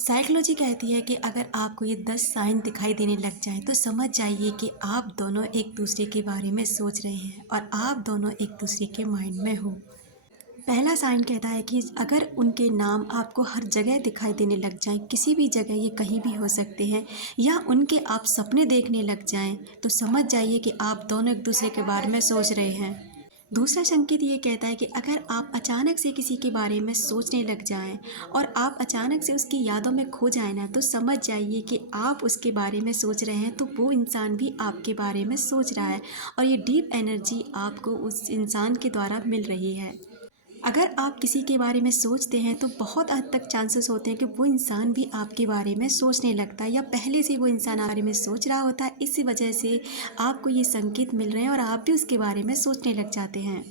Psychology कहती है कि अगर आपको ये 10 साइन दिखाई देने लग जाएं तो समझ जाइए कि आप दोनों एक दूसरे के बारे में सोच रहे हैं और आप दोनों एक दूसरे के माइंड में हो। पहला साइन कहता है कि अगर उनके नाम आपको हर जगह दिखाई देने लग जाएं, किसी भी जगह, ये कहीं भी हो सकते हैं, या उनके आप सपने देखने लग जाएं, तो समझ जाइए कि आप दोनों एक दूसरे के बारे में सोच रहे हैं। दूसरा संकेत ये कहता है कि अगर आप अचानक से किसी के बारे में सोचने लग जाएं और आप अचानक से उसकी यादों में खो जाए ना, तो समझ जाइए कि आप उसके बारे में सोच रहे हैं तो वो इंसान भी आपके बारे में सोच रहा है और ये डीप एनर्जी आपको उस इंसान के द्वारा मिल रही है। अगर आप किसी के बारे में सोचते हैं तो बहुत हद तक चांसेस होते हैं कि वो इंसान भी आपके बारे में सोचने लगता है या पहले से वो इंसान आपके बारे में सोच रहा होता है। इसी वजह से आपको ये संकेत मिल रहे हैं और आप भी उसके बारे में सोचने लग जाते हैं।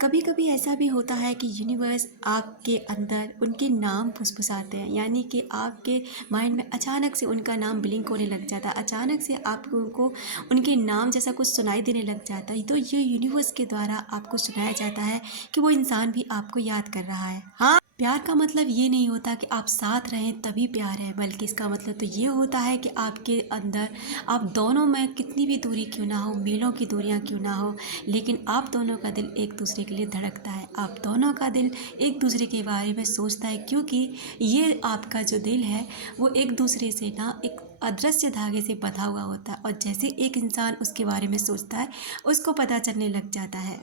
कभी कभी ऐसा भी होता है कि यूनिवर्स आपके अंदर उनके नाम फुसफुसाते हैं, यानी कि आपके माइंड में अचानक से उनका नाम ब्लिंक होने लग जाता है, अचानक से आपको उनको उनके नाम जैसा कुछ सुनाई देने लग जाता है। तो ये यूनिवर्स के द्वारा आपको सुनाया जाता है कि वो इंसान भी आपको याद कर रहा है। हाँ, प्यार का मतलब ये नहीं होता कि आप साथ रहें तभी प्यार है, बल्कि इसका मतलब तो ये होता है कि आपके अंदर, आप दोनों में कितनी भी दूरी क्यों ना हो, मीलों की दूरियां क्यों ना हो, लेकिन आप दोनों का दिल एक दूसरे के लिए धड़कता है, आप दोनों का दिल एक दूसरे के बारे में सोचता है, क्योंकि ये आपका जो दिल है वो एक दूसरे से ना एक अदृश्य धागे से बंधा हुआ होता है, और जैसे एक इंसान उसके बारे में सोचता है उसको पता चलने लग जाता है।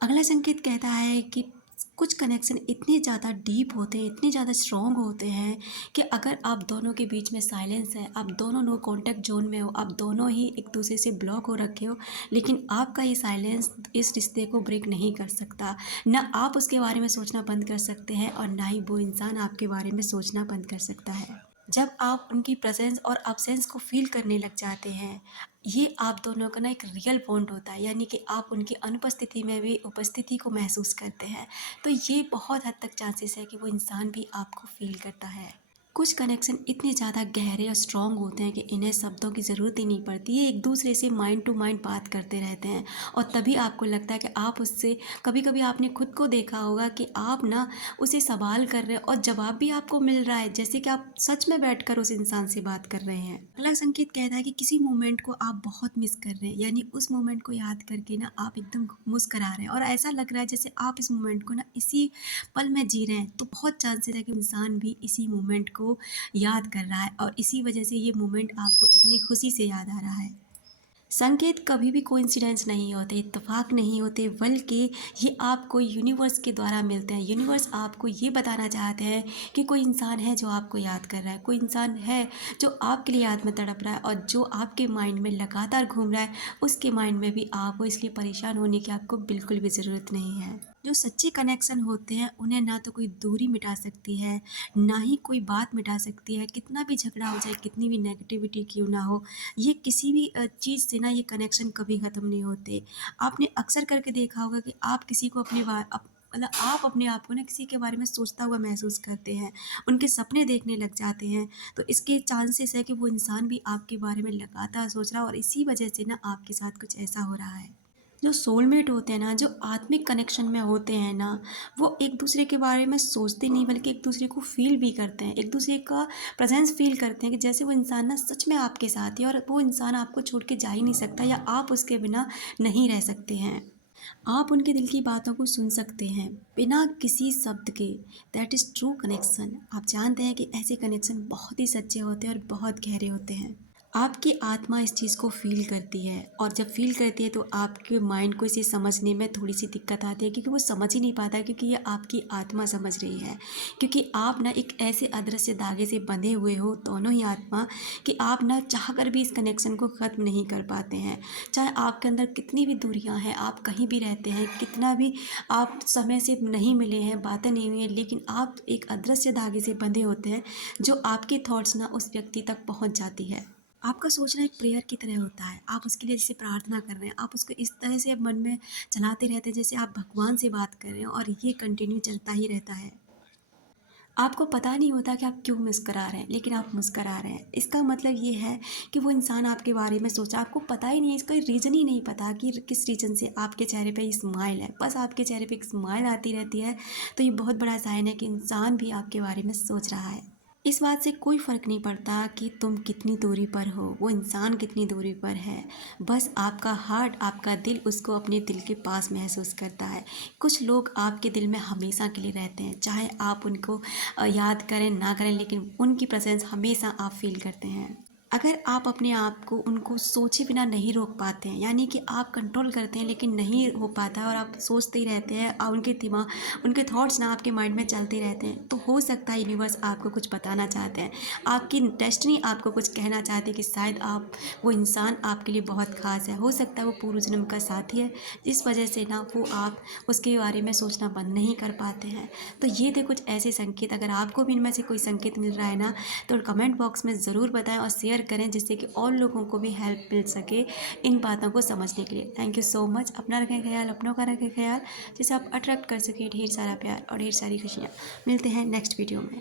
अगला संकेत कहता है कि कुछ कनेक्शन इतने ज़्यादा डीप होते हैं, इतने ज़्यादा स्ट्रॉन्ग होते हैं कि अगर आप दोनों के बीच में साइलेंस है, आप दोनों नो कॉन्टैक्ट जोन में हो, आप दोनों ही एक दूसरे से ब्लॉक हो रखे हो, लेकिन आपका ये साइलेंस इस रिश्ते को ब्रेक नहीं कर सकता। ना आप उसके बारे में सोचना बंद कर सकते हैं और ना ही वो इंसान आपके बारे में सोचना बंद कर सकता है। जब आप उनकी प्रेजेंस और अब्सेंस को फील करने लग जाते हैं, ये आप दोनों का ना एक रियल बॉन्ड होता है, यानी कि आप उनकी अनुपस्थिति में भी उपस्थिति को महसूस करते हैं। तो ये बहुत हद तक चांसेस है कि वो इंसान भी आपको फील करता है। कुछ कनेक्शन इतने ज़्यादा गहरे और स्ट्रॉन्ग होते हैं कि इन्हें शब्दों की ज़रूरत ही नहीं पड़ती, ये एक दूसरे से माइंड टू माइंड बात करते रहते हैं, और तभी आपको लगता है कि आप उससे, कभी कभी आपने खुद को देखा होगा कि आप ना उसे सवाल कर रहे हैं और जवाब भी आपको मिल रहा है, जैसे कि आप सच में बैठकर उस इंसान से बात कर रहे हैं। अगला संकेत कहता है कि किसी मोमेंट को आप बहुत मिस कर रहे हैं, यानी उस मोमेंट को याद करके ना आप एकदम मुस्करा रहे हैं और ऐसा लग रहा है जैसे आप इस मोमेंट को ना इसी पल में जी रहे हैं। तो बहुत चांसेस है कि इंसान भी इसी मोमेंट को याद कर रहा है और इसी वजह से ये मोमेंट आपको इतनी खुशी से याद आ रहा है। संकेत कभी भी कोइंसिडेंस नहीं होते, इत्तेफाक नहीं होते, बल्कि ये आपको यूनिवर्स के द्वारा मिलते हैं। यूनिवर्स आपको ये बताना चाहते हैं कि कोई इंसान है जो आपको याद कर रहा है, कोई इंसान है जो आपके लिए याद में तड़प रहा है और जो आपके माइंड में लगातार घूम रहा है, उसके माइंड में भी आप हो, इसलिए परेशान होने की आपको बिल्कुल भी ज़रूरत नहीं है। जो सच्चे कनेक्शन होते हैं उन्हें ना तो कोई दूरी मिटा सकती है, ना ही कोई बात मिटा सकती है, कितना भी झगड़ा हो जाए, कितनी भी नेगेटिविटी क्यों ना हो, ये किसी भी चीज़ से ना ये कनेक्शन कभी ख़त्म नहीं होते। आपने अक्सर करके देखा होगा कि आप किसी को अपने मतलब आप अपने आप को ना किसी के बारे में सोचता हुआ महसूस करते हैं, उनके सपने देखने लग जाते हैं, तो इसके चांसेस है कि वो इंसान भी आपके बारे में लगातार सोच रहा है और इसी वजह से ना आपके साथ कुछ ऐसा हो रहा है। जो सोलमेट होते हैं ना, जो आत्मिक कनेक्शन में होते हैं ना, वो एक दूसरे के बारे में सोचते नहीं बल्कि एक दूसरे को फील भी करते हैं, एक दूसरे का प्रेजेंस फील करते हैं कि जैसे वो इंसान ना सच में आपके साथ है और वो इंसान आपको छोड़ के जा ही नहीं सकता या आप उसके बिना नहीं रह सकते हैं। आप उनके दिल की बातों को सुन सकते हैं बिना किसी शब्द के। That is true connection. आप जानते हैं कि ऐसे कनेक्शन बहुत ही सच्चे होते हैं और बहुत गहरे होते हैं। आपकी आत्मा इस चीज़ को फ़ील करती है और जब फ़ील करती है तो आपके माइंड को इसे समझने में थोड़ी सी दिक्कत आती है, क्योंकि वो समझ ही नहीं पाता, क्योंकि ये आपकी आत्मा समझ रही है। क्योंकि आप ना एक ऐसे अदृश्य धागे से बंधे हुए हो, दोनों ही आत्मा, कि आप ना चाह कर भी इस कनेक्शन को ख़त्म नहीं कर पाते हैं। चाहे आपके अंदर कितनी भी दूरियां हैं, आप कहीं भी रहते हैं, कितना भी आप समय से नहीं मिले हैं, बातें नहीं हुई हैं, लेकिन आप एक अदृश्य धागे से बंधे होते हैं जो आपके थॉट्स ना उस व्यक्ति तक पहुंच जाती है। आपका सोचना एक प्रेयर की तरह होता है, आप उसके लिए जैसे प्रार्थना कर रहे हैं, आप उसको इस तरह से मन में चलाते रहते हैं जैसे आप भगवान से बात कर रहे हैं, और ये कंटिन्यू चलता ही रहता है। आपको पता नहीं होता कि आप क्यों मुस्करा रहे हैं, लेकिन आप मुस्करा रहे हैं। इसका मतलब ये है कि वो इंसान आपके बारे में सोचा, आपको पता ही नहीं है, इसका रीज़न ही नहीं पता कि किस रीज़न से आपके चेहरे पे ये स्माइल है। बस आपके चेहरे पे एक स्माइल आती रहती है, तो ये बहुत बड़ा साइन है कि इंसान भी आपके बारे में सोच रहा है। इस बात से कोई फ़र्क नहीं पड़ता कि तुम कितनी दूरी पर हो, वो इंसान कितनी दूरी पर है। बस आपका हार्ट, आपका दिल उसको अपने दिल के पास महसूस करता है। कुछ लोग आपके दिल में हमेशा के लिए रहते हैं, चाहे आप उनको याद करें ना करें, लेकिन उनकी प्रेजेंस हमेशा आप फील करते हैं। अगर आप अपने आप को उनको सोचे बिना नहीं रोक पाते हैं, यानी कि आप कंट्रोल करते हैं लेकिन नहीं हो पाता है और आप सोचते ही रहते हैं और उनके थॉट्स ना आपके माइंड में चलते रहते हैं, तो हो सकता है यूनिवर्स आपको कुछ बताना चाहते हैं, आपकी डेस्टिनी आपको कुछ कहना चाहती है कि शायद वो इंसान आपके लिए बहुत ख़ास है। हो सकता है वो पूर्व जन्म का साथी है, जिस वजह से ना वो आप उसके बारे में सोचना बंद नहीं कर पाते हैं। तो ये थे कुछ ऐसे संकेत। अगर आपको भी इनमें से कोई संकेत मिल रहा है ना, तो कमेंट बॉक्स में ज़रूर बताएं और शेयर करें, जिससे कि और लोगों को भी हेल्प मिल सके इन बातों को समझने के लिए। Thank you so much. अपना रखें ख्याल, अपनों का रखें ख्याल, जिससे आप अट्रैक्ट कर सकें ढेर सारा प्यार और ढेर सारी खुशियाँ। मिलते हैं नेक्स्ट वीडियो में।